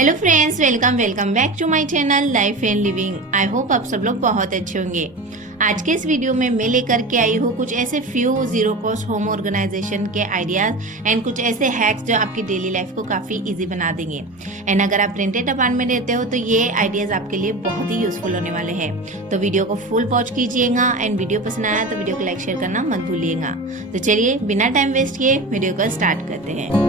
Hello friends, welcome back to my channel life and living. I hope आप सब लोग बहुत अच्छे होंगे। आज के इस वीडियो में मैं लेकर के आई हूँ कुछ ऐसे few zero cost home organization के आइडियाज एंड कुछ ऐसे हैक्स जो आपकी डेली लाइफ को काफ़ी इजी बना देंगे। एंड अगर आप रेंटेड अपार्टमेंट रहते हो तो ये आइडियाज आपके लिए बहुत ही यूजफुल होने वाले हैं। तो वीडियो को फुल वॉच कीजिएगा एंड वीडियो पसंद आया तो वीडियो को लाइक शेयर करना मत भूलिएगा। तो चलिए बिना टाइम वेस्ट किए वीडियो को स्टार्ट करते हैं।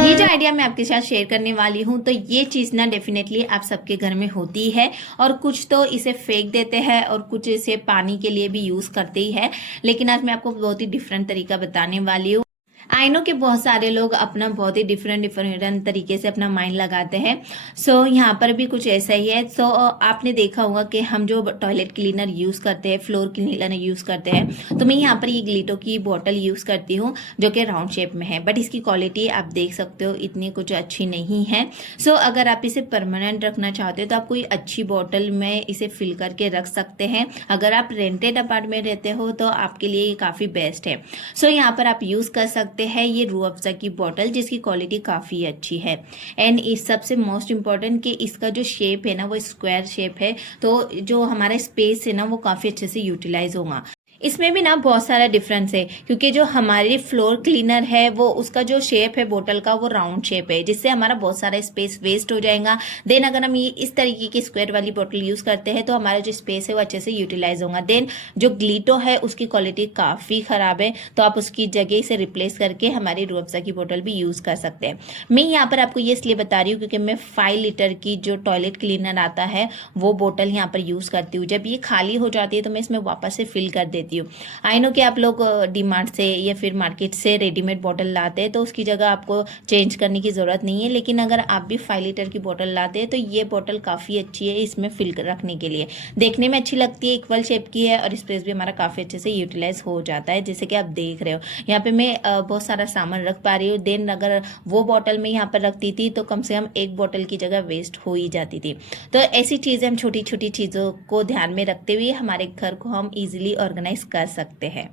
ये जो आइडिया मैं आपके साथ शेयर करने वाली हूँ तो ये चीज़ ना डेफिनेटली आप सबके घर में होती है और कुछ तो इसे फेंक देते हैं और कुछ इसे पानी के लिए भी यूज़ करते ही है। लेकिन आज मैं आपको बहुत ही डिफरेंट तरीका बताने वाली हूँ। आई नो कि बहुत सारे लोग अपना बहुत ही डिफरेंट तरीके से अपना माइंड लगाते हैं। सो यहाँ पर भी कुछ ऐसा ही है। सो आपने देखा होगा कि हम जो टॉयलेट क्लीनर यूज़ करते हैं, फ्लोर क्लीनर यूज़ करते हैं, तो मैं यहाँ पर ये ग्लिटो की बॉटल यूज़ करती हूँ जो कि राउंड शेप में है, बट इसकी क्वालिटी आप देख सकते हो इतनी कुछ अच्छी नहीं है। सो अगर आप इसे परमानेंट रखना चाहते हो तो आप कोई अच्छी बॉटल में इसे फिल करके रख सकते हैं। अगर आप रेंटेड अपार्टमेंट रहते हो तो आपके लिए ये काफ़ी बेस्ट है। सो यहाँ पर आप यूज़ कर सकते है ये रूह अफ़ज़ा की बोतल जिसकी क्वालिटी काफ़ी अच्छी है। एंड इस सबसे मोस्ट इम्पॉर्टेंट कि इसका जो शेप है ना वो स्क्वायर शेप है, तो जो हमारा स्पेस है ना वो काफ़ी अच्छे से यूटिलाइज होगा। इसमें भी ना बहुत सारा डिफरेंस है क्योंकि जो हमारी फ्लोर क्लीनर है वो उसका जो शेप है बोतल का वो राउंड शेप है, जिससे हमारा बहुत सारा स्पेस वेस्ट हो जाएगा। देन अगर हम ये इस तरीके की स्क्वायर वाली बोतल यूज़ करते हैं तो हमारा जो स्पेस है वो अच्छे से यूटिलाइज होगा। देन जो ग्लिटो है उसकी क्वालिटी काफ़ी ख़राब है, तो आप उसकी जगह से रिप्लेस करके हमारी रूह अफ़ज़ा की बोतल भी यूज़ कर सकते हैं। मैं यहाँ पर आपको ये इसलिए बता रही हूँ क्योंकि मैं 5 लीटर की जो टॉयलेट क्लीनर आता है वो बोतल यहाँ पर यूज़ करती हूँ। जब ये खाली हो जाती है तो मैं इसमें वापस से फिल कर देती हूँ। आई नो कि आप लोग डीमार्ट से या फिर मार्केट से रेडीमेड बोतल लाते हैं तो उसकी जगह आपको चेंज करने की ज़रूरत नहीं है, लेकिन अगर आप भी 5 लीटर की बोतल लाते हैं तो ये बोतल काफ़ी अच्छी है इसमें फिल रखने के लिए। देखने में अच्छी लगती है, इक्वल शेप की है और स्पेस भी हमारा काफ़ी अच्छे से यूटिलाइज हो जाता है, जैसे कि आप देख रहे हो। यहाँ पे मैं बहुत सारा सामान रख पा रही हूँ। देन अगर वो बोतल में यहाँ पर रखती थी तो कम से कम एक बोतल की जगह वेस्ट हो ही जाती थी। तो ऐसी चीज़ें हम छोटी छोटी चीज़ों को ध्यान में रखते हुए हमारे घर को हम ईजिली ऑर्गेनाइज कर सकते हैं।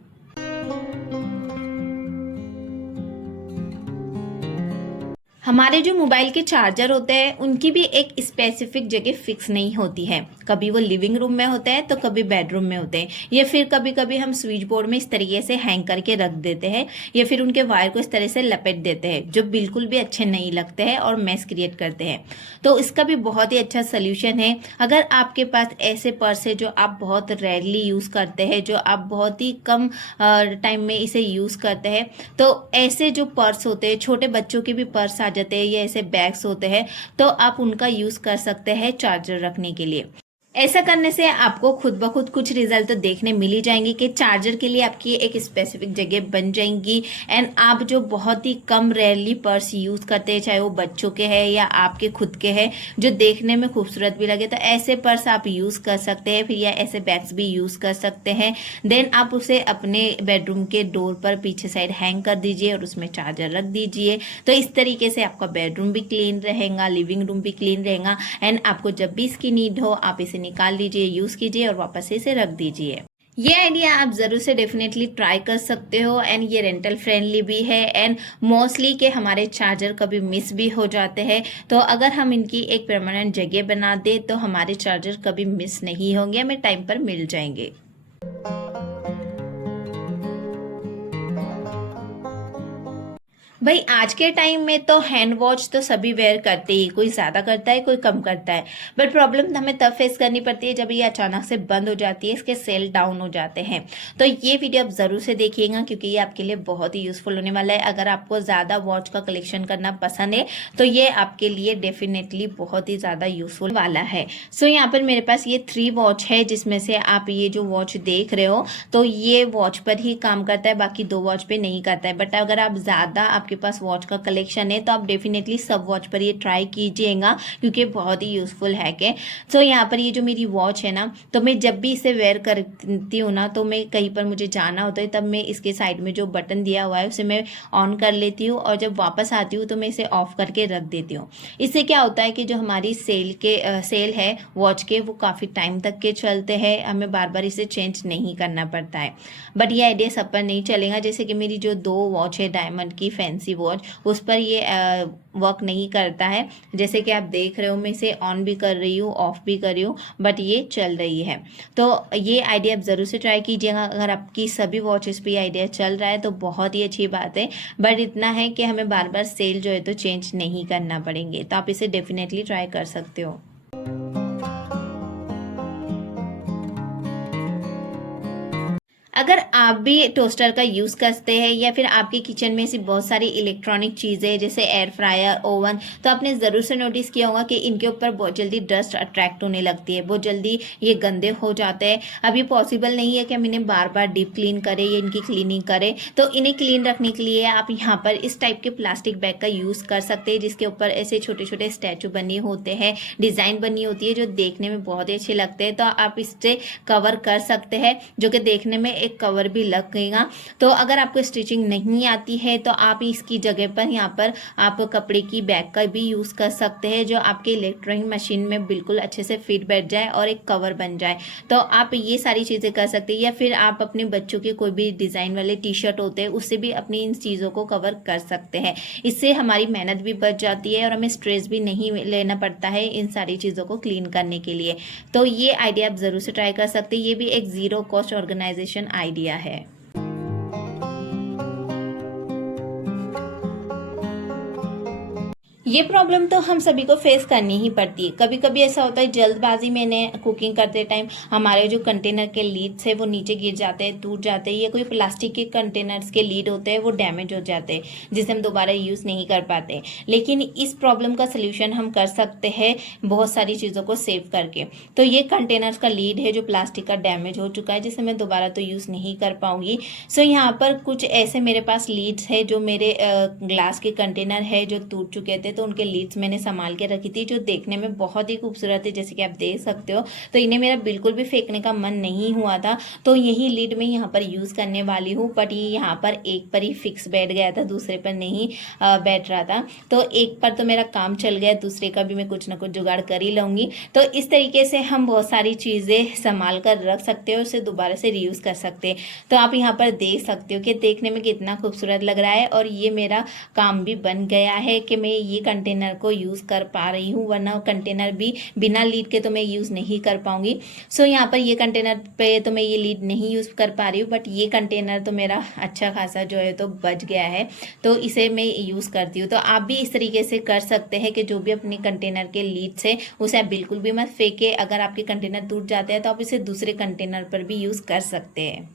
हमारे जो मोबाइल के चार्जर होते हैं उनकी भी एक स्पेसिफिक जगह फिक्स नहीं होती है। कभी वो लिविंग रूम में होते हैं तो कभी बेडरूम में होते हैं, या फिर कभी कभी हम स्विच बोर्ड में इस तरीके से हैंग करके रख देते हैं, या फिर उनके वायर को इस तरह से लपेट देते हैं जो बिल्कुल भी अच्छे नहीं लगते हैं और मैस क्रिएट करते हैं। तो इसका भी बहुत ही अच्छा सोल्यूशन है। अगर आपके पास ऐसे पर्स है जो आप बहुत रेयरली यूज़ करते हैं, जो आप बहुत ही कम टाइम में इसे यूज़ करते हैं, तो ऐसे जो पर्स होते हैं, छोटे बच्चों के भी पर्स आ जाते हैं या ऐसे बैग्स होते हैं, तो आप उनका यूज़ कर सकते हैं चार्जर रखने के लिए। ऐसा करने से आपको खुद ब खुद कुछ रिजल्ट तो देखने मिल ही जाएंगे कि चार्जर के लिए आपकी एक स्पेसिफिक जगह बन जाएंगी। एंड आप जो बहुत ही कम रेयरली पर्स यूज़ करते हैं, चाहे वो बच्चों के हैं या आपके खुद के हैं, जो देखने में खूबसूरत भी लगे, तो ऐसे पर्स आप यूज़ कर सकते हैं, फिर या ऐसे बैग्स भी यूज़ कर सकते हैं। देन आप उसे अपने बेडरूम के डोर पर पीछे साइड हैंग कर दीजिए और उसमें चार्जर रख दीजिए। तो इस तरीके से आपका बेडरूम भी क्लीन रहेगा, लिविंग रूम भी क्लीन रहेगा। एंड आपको जब भी इसकी नीड हो आप इसे निकाल लीजिए, यूज़ कीजिए और वापस से इसे रख दीजिए। ये आइडिया आप ज़रूर से डेफिनेटली ट्राई कर सकते हो। एंड ये रेंटल फ्रेंडली भी है। एंड मोस्टली के हमारे चार्जर कभी मिस भी हो जाते हैं, तो अगर हम इनकी एक परमानेंट जगह बना दे तो हमारे चार्जर कभी मिस नहीं होंगे, हमें टाइम पर मिल जाएंगे। भाई आज के टाइम में तो हैंड वॉच तो सभी वेयर करते ही, कोई ज़्यादा करता है कोई कम करता है, बट प्रॉब्लम हमें तब फेस करनी पड़ती है जब ये अचानक से बंद हो जाती है, इसके सेल डाउन हो जाते हैं। तो ये वीडियो आप ज़रूर से देखिएगा क्योंकि ये आपके लिए बहुत ही यूज़फुल होने वाला है। अगर आपको ज़्यादा वॉच का कलेक्शन करना पसंद है तो ये आपके लिए डेफिनेटली बहुत ही ज़्यादा यूज़फुल वाला है। सो यहाँ पर मेरे पास ये 3 वॉच है, जिसमें से आप ये जो वॉच देख रहे हो तो ये वॉच पर ही काम करता है, बाकी 2 वॉच पे नहीं करता है। बट अगर आप ज़्यादा आपके पास वॉच का कलेक्शन है तो आप डेफिनेटली सब वॉच पर ये ट्राई कीजिएगा क्योंकि बहुत ही यूज़फुल हैक है। सो यहाँ पर ये जो मेरी वॉच है ना, तो मैं जब भी इसे वेयर करती हूँ ना, तो मैं कहीं पर मुझे जाना होता है तब मैं इसके साइड में जो बटन दिया हुआ है उसे मैं ऑन कर लेती हूँ और जब वापस आती हूँ तो मैं इसे ऑफ करके रख देती हूँ। इससे क्या होता है कि जो हमारी सेल है वॉच के वो काफ़ी टाइम तक के चलते हैं, हमें बार बार इसे चेंज नहीं करना पड़ता है। बट ये आइडिया सब पर नहीं चलेगा। जैसे कि मेरी जो 2 वॉच है डायमंड की फैंसी फैंसी वॉच, उस पर ये वर्क नहीं करता है। जैसे कि आप देख रहे हो, मैं इसे ऑन भी कर रही हूँ, ऑफ भी कर रही हूँ, बट ये चल रही है। तो ये आइडिया आप ज़रूर से ट्राई कीजिएगा। अगर आपकी सभी वॉचेस पे ये आइडिया चल रहा है तो बहुत ही अच्छी बात है, बट इतना है कि हमें बार बार सेल जो है तो चेंज नहीं करना पड़ेंगे। तो आप इसे डेफिनेटली ट्राई कर सकते हो। अगर आप भी टोस्टर का यूज़ करते हैं या फिर आपके किचन में ऐसी बहुत सारी इलेक्ट्रॉनिक चीज़ें जैसे एयर फ्रायर, ओवन, तो आपने ज़रूर से नोटिस किया होगा कि इनके ऊपर बहुत जल्दी डस्ट अट्रैक्ट होने लगती है, बहुत जल्दी ये गंदे हो जाते हैं। अब ये पॉसिबल नहीं है कि हम इन्हें बार बार डीप क्लीन करें या इनकी क्लीनिंग करें। तो इन्हें क्लीन रखने के लिए आप यहाँ पर इस टाइप के प्लास्टिक बैग का यूज़ कर सकते हैं, जिसके ऊपर ऐसे छोटे छोटे स्टैचू बने होते हैं, डिज़ाइन बनी होती है, जो देखने में बहुत ही अच्छे लगते हैं। तो आप इससे कवर कर सकते हैं, जो कि देखने में एक कवर भी लगेगा। तो अगर आपको स्टिचिंग नहीं आती है तो आप इसकी जगह पर यहाँ पर आप कपड़े की बैग का भी यूज़ कर सकते हैं, जो आपके इलेक्ट्रॉनिक मशीन में बिल्कुल अच्छे से फिट बैठ जाए और एक कवर बन जाए। तो आप ये सारी चीज़ें कर सकते हैं, या फिर आप अपने बच्चों के कोई भी डिज़ाइन वाले टी शर्ट होते हैं उससे भी अपनी इन चीज़ों को कवर कर सकते हैं। इससे हमारी मेहनत भी बच जाती है और हमें स्ट्रेस भी नहीं लेना पड़ता है इन सारी चीज़ों को क्लीन करने के लिए। तो ये आइडिया आप ज़रूर से ट्राई कर सकते हैं। ये भी एक ज़ीरो कॉस्ट ऑर्गेनाइजेशन आइडिया है। ये प्रॉब्लम तो हम सभी को फेस करनी ही पड़ती है। कभी कभी ऐसा होता है जल्दबाजी में ने कुकिंग करते टाइम हमारे जो कंटेनर के लीड्स है वो नीचे गिर जाते हैं, टूट जाते हैं, या कोई प्लास्टिक के कंटेनर्स के लीड होते हैं वो डैमेज हो जाते हैं, जिसे हम दोबारा यूज़ नहीं कर पाते। लेकिन इस प्रॉब्लम का सोल्यूशन हम कर सकते हैं बहुत सारी चीज़ों को सेव करके। तो ये कंटेनर्स का लीड है जो प्लास्टिक का डैमेज हो चुका है, जिसे मैं दोबारा तो यूज़ नहीं कर पाऊंगी। सो यहाँ पर कुछ ऐसे मेरे पास लीड्स है जो मेरे ग्लास के कंटेनर है जो टूट चुके थे, तो उनके लीड्स मैंने संभाल के रखी थी, जो देखने में बहुत ही खूबसूरत है, जैसे कि आप देख सकते हो। तो इन्हें मेरा बिल्कुल भी फेंकने का मन नहीं हुआ था, तो यही लीड मैं यहाँ पर यूज़ करने वाली हूँ। बट ये यहाँ पर एक पर ही फिक्स बैठ गया था, दूसरे पर नहीं बैठ रहा था। तो एक पर तो मेरा काम चल गया, दूसरे का भी मैं कुछ ना कुछ जुगाड़ कर ही लूँगी। तो इस तरीके से हम बहुत सारी चीज़ें संभाल कर रख सकते हो, उसे दोबारा से रीयूज़ कर सकते हैं। तो आप यहाँ पर देख सकते हो कि देखने में कितना खूबसूरत लग रहा है, और ये मेरा काम भी बन गया है कि मैं ये कंटेनर को यूज़ कर पा रही हूँ, वरना कंटेनर भी बिना लीड के तो मैं यूज़ नहीं कर पाऊंगी। सो यहाँ पर ये कंटेनर पे तो मैं ये लीड नहीं यूज़ कर पा रही हूँ, बट ये कंटेनर तो मेरा अच्छा खासा जो है तो बच गया है, तो इसे मैं यूज़ करती हूँ। तो आप भी इस तरीके से कर सकते हैं कि जो भी अपने कंटेनर के लीड्स है उसे आप बिल्कुल भी मत फेंके। अगर आपके कंटेनर टूट जाते हैं तो आप इसे दूसरे कंटेनर पर भी यूज़ कर सकते हैं।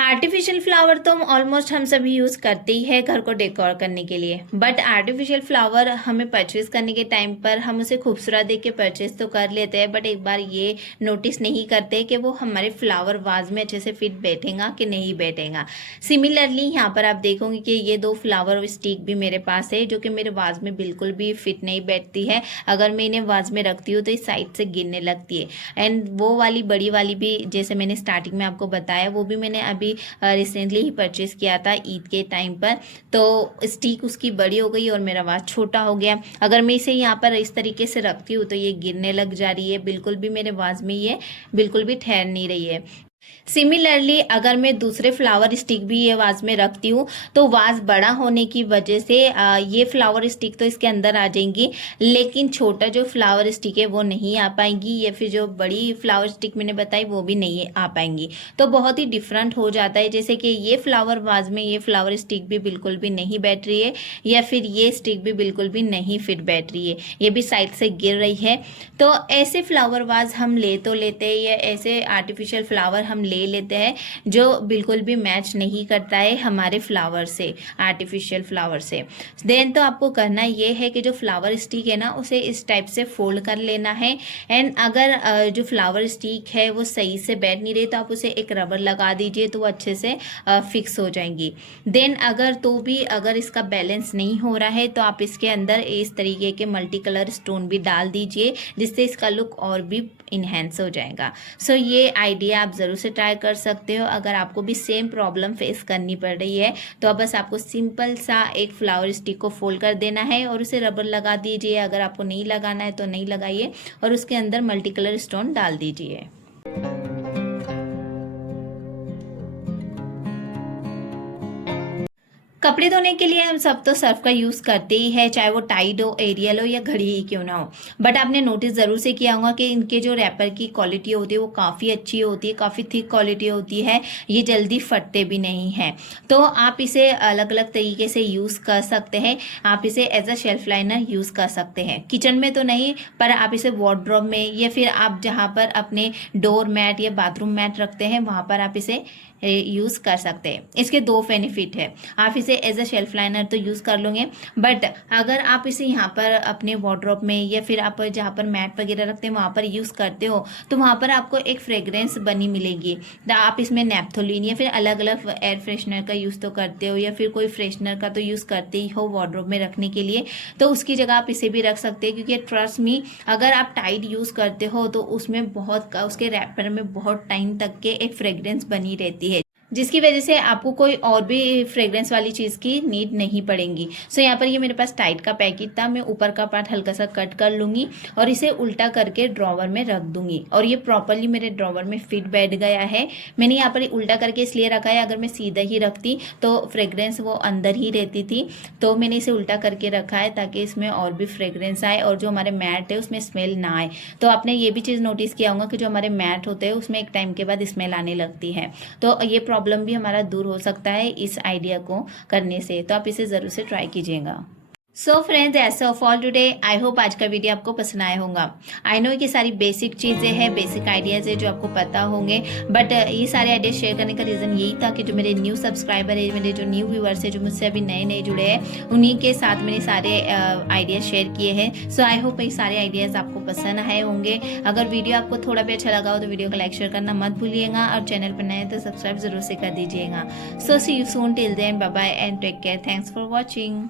आर्टिफिशियल फ्लावर तो ऑलमोस्ट हम सभी यूज़ करते ही है घर को डेकोर करने के लिए, बट आर्टिफिशियल फ्लावर हमें परचेज करने के टाइम पर हम उसे खूबसूरत देख के परचेज तो कर लेते हैं, बट एक बार ये नोटिस नहीं करते कि वो हमारे फ्लावर वाज में अच्छे से फिट बैठेगा कि नहीं बैठेगा। सिमिलरली यहाँ पर आप देखोगे कि ये दो फ्लावर स्टिक भी मेरे पास है, जो कि मेरे वाज में बिल्कुल भी फिट नहीं बैठती है। अगर मैं इन्हें वाज में रखती हूँ तो इस साइड से गिरने लगती है। एंड वो वाली बड़ी वाली भी, जैसे मैंने स्टार्टिंग में आपको बताया, वो भी मैंने अभी रिसेंटली ही परचेज किया था ईद के टाइम पर। तो स्टिक उसकी बड़ी हो गई और मेरा वाज छोटा हो गया। अगर मैं इसे यहाँ पर इस तरीके से रखती हूँ तो ये गिरने लग जा रही है, बिल्कुल भी मेरे वाज में ये बिल्कुल भी ठहर नहीं रही है। सिमिलरली अगर मैं दूसरे फ्लावर स्टिक भी ये वाज में रखती हूँ तो वाज बड़ा होने की वजह से ये फ्लावर स्टिक तो इसके अंदर आ जाएंगी, लेकिन छोटा जो फ्लावर स्टिक है वो नहीं आ पाएंगी, या फिर जो बड़ी फ्लावर स्टिक मैंने बताई वो भी नहीं आ पाएंगी। तो बहुत ही डिफरेंट हो जाता है, जैसे कि ये फ्लावर वाज में ये फ्लावर स्टिक भी बिल्कुल भी नहीं बैठ रही है, या फिर ये स्टिक भी बिल्कुल भी नहीं फिट बैठ रही है, ये भी साइड से गिर रही है। तो ऐसे फ्लावर वाज हम ले तो लेते हैं, या ऐसे आर्टिफिशियल फ्लावर हम ले लेते हैं जो बिल्कुल भी मैच नहीं करता है हमारे फ्लावर से, आर्टिफिशियल फ्लावर से। देन तो आपको करना ये है कि जो फ्लावर स्टिक है ना उसे इस टाइप से फोल्ड कर लेना है। एंड अगर जो फ्लावर स्टिक है वो सही से बैठ नहीं रही तो आप उसे एक रबर लगा दीजिए, तो वो अच्छे से फिक्स हो जाएंगी। देन अगर इसका बैलेंस नहीं हो रहा है तो आप इसके अंदर इस तरीके के मल्टी कलर स्टोन भी डाल दीजिए, जिससे इसका लुक और भी इन्हेंस हो जाएगा। सो ये आइडिया आप ज़रूर से ट्राई कर सकते हो। अगर आपको भी सेम प्रॉब्लम फेस करनी पड़ रही है तो अब बस आपको सिंपल सा एक फ्लावर स्टिक को फोल्ड कर देना है और उसे रबर लगा दीजिए। अगर आपको नहीं लगाना है तो नहीं लगाइए, और उसके अंदर मल्टी कलर स्टोन डाल दीजिए। कपड़े धोने के लिए हम सब तो सर्फ का यूज़ करते ही है, चाहे वो टाइड हो, एरियल हो या घड़ी ही क्यों ना हो। बट आपने नोटिस ज़रूर से किया होगा कि इनके जो रैपर की क्वालिटी होती है वो काफ़ी अच्छी होती है, काफ़ी थिक क्वालिटी होती है, ये जल्दी फटते भी नहीं हैं। तो आप इसे अलग अलग तरीके से यूज़ कर सकते हैं। आप इसे as a shelf liner use कर सकते हैं, किचन में तो नहीं, पर आप इसे वार्डरोब में या फिर आप जहाँ पर अपने डोर मैट या बाथरूम मैट रखते हैं वहाँ पर आप इसे यूज़ कर सकते हैं। इसके दो बेनिफिट है, आप इसे एज अ शेल्फ लाइनर तो यूज़ कर लोगे, बट अगर आप इसे यहाँ पर अपने वार्डरोब में या फिर आप जहाँ पर मैट वगैरह रखते हैं वहाँ पर यूज़ करते हो तो वहाँ पर आपको एक फ्रेग्रेंस बनी मिलेगी। तो आप इसमें नेप्थोलिन या फिर अलग अलग एयर फ्रेशनर का यूज़ तो करते हो या फिर कोई फ्रेशनर का तो यूज़ करते ही हो वार्डरोब में रखने के लिए, तो उसकी जगह आप इसे भी रख सकते हैं। क्योंकि ट्रस्ट मी, अगर आप टाइड यूज़ करते हो तो उसमें बहुत उसके रैपर में बहुत टाइम तक के एक फ्रेग्रेंस बनी रहती है, जिसकी वजह से आपको कोई और भी फ्रेग्रेंस वाली चीज़ की नीड नहीं पड़ेगी। सो यहाँ पर ये मेरे पास टाइड का पैकेट था, मैं ऊपर का पार्ट हल्का सा कट कर लूँगी और इसे उल्टा करके ड्रॉवर में रख दूँगी और ये प्रॉपरली मेरे ड्रॉवर में फिट बैठ गया है। मैंने यहाँ पर उल्टा करके इसलिए रखा है, अगर मैं सीधा ही रखती तो फ्रेग्रेंस वो अंदर ही रहती थी, तो मैंने इसे उल्टा करके रखा है ताकि इसमें और भी फ्रेग्रेंस आए और जो हमारे मैट है उसमें स्मेल ना आए। तो आपने ये भी चीज़ नोटिस किया होगा कि जो हमारे मैट होते हैं उसमें एक टाइम के बाद स्मेल आने लगती है, तो ये प्रॉब्लम भी हमारा दूर हो सकता है इस आइडिया को करने से। तो आप इसे ज़रूर से ट्राई कीजिएगा। सो फ्रेंड्स, ऐसा of all today, I hope आज का वीडियो आपको पसंद आया होगा। आई नो कि सारी बेसिक चीज़ें हैं, बेसिक आइडियाज़ है जो आपको पता होंगे, बट ये सारे आइडियाज शेयर करने का रीज़न यही था कि जो मेरे न्यू सब्सक्राइबर है, मेरे जो न्यू व्यूअर्स है, जो मुझसे अभी नए नए जुड़े हैं, उन्हीं के साथ मैंने सारे आइडियाज़ शेयर किए हैं। सो आई होप ये सारे आइडियाज़ आपको पसंद आए होंगे। अगर वीडियो आपको थोड़ा भी अच्छा लगा हो तो वीडियो को लाइक शेयर करना मत भूलिएगा और चैनल पर नए तो सब्सक्राइब जरूर से कर दीजिएगा। So see you soon, till then, bye bye and take care. Thanks for watching.